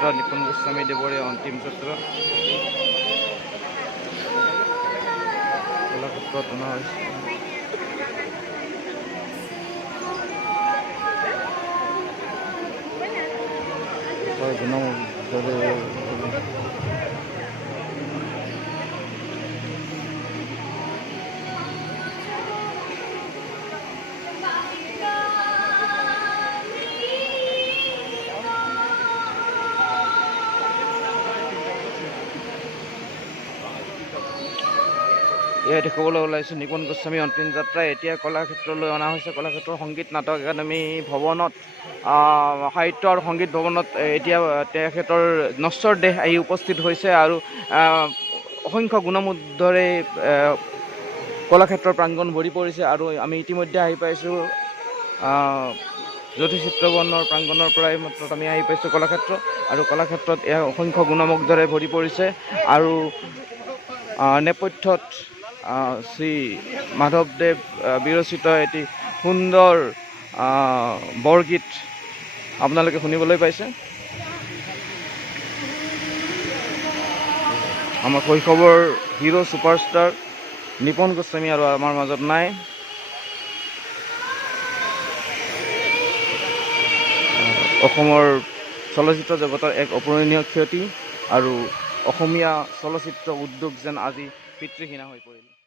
কলাক্ষেত্ৰ নিপুণ গোস্বামী দেৱৰে অন্তিম যাত্ৰা কলাক্ষেত্ৰত অনা হৈছে। এয়া দেখুৱাবলৈ ওলাইছোঁ নিপুণ গোস্বামী অন্তিম যাত্ৰা। এতিয়া কলাক্ষেত্ৰলৈ অনা হৈছে। কলাক্ষেত্ৰৰ সংগীত নাটক একাডেমী ভৱনত সাহিত্য আৰু সংগীত ভৱনত এতিয়া তেখেতৰ নশ্বৰ দেহ আহি উপস্থিত হৈছে আৰু অসংখ্য গুণমুগ্ধৰে কলাক্ষেত্ৰৰ প্ৰাংগণ ভৰি পৰিছে। আৰু আমি ইতিমধ্যে আহি পাইছোঁ জ্যোতি চিত্ৰবনৰ প্ৰাংগণৰ পৰাই মাত্ৰ আমি আহি পাইছোঁ কলাক্ষেত্ৰ, আৰু কলাক্ষেত্ৰত এয়া অসংখ্য গুণমুগ্ধৰে ভৰি পৰিছে। আৰু নেপথ্যত শ্ৰী মাধৱদেৱ বিৰচিত এটি সুন্দৰ বৰগীত আপোনালোকে শুনিবলৈ পাইছে। আমাৰ শৈশৱৰ হিৰো ছুপাৰষ্টাৰ নিপুণ গোস্বামী আৰু আমাৰ মাজত নাই। অসমৰ চলচ্চিত্ৰ জগতৰ এক অপূৰণীয় ক্ষতি, আৰু অসমীয়া চলচ্চিত্ৰ উদ্যোগ যেন আজি পিতৃহীনা হৈ পৰিল।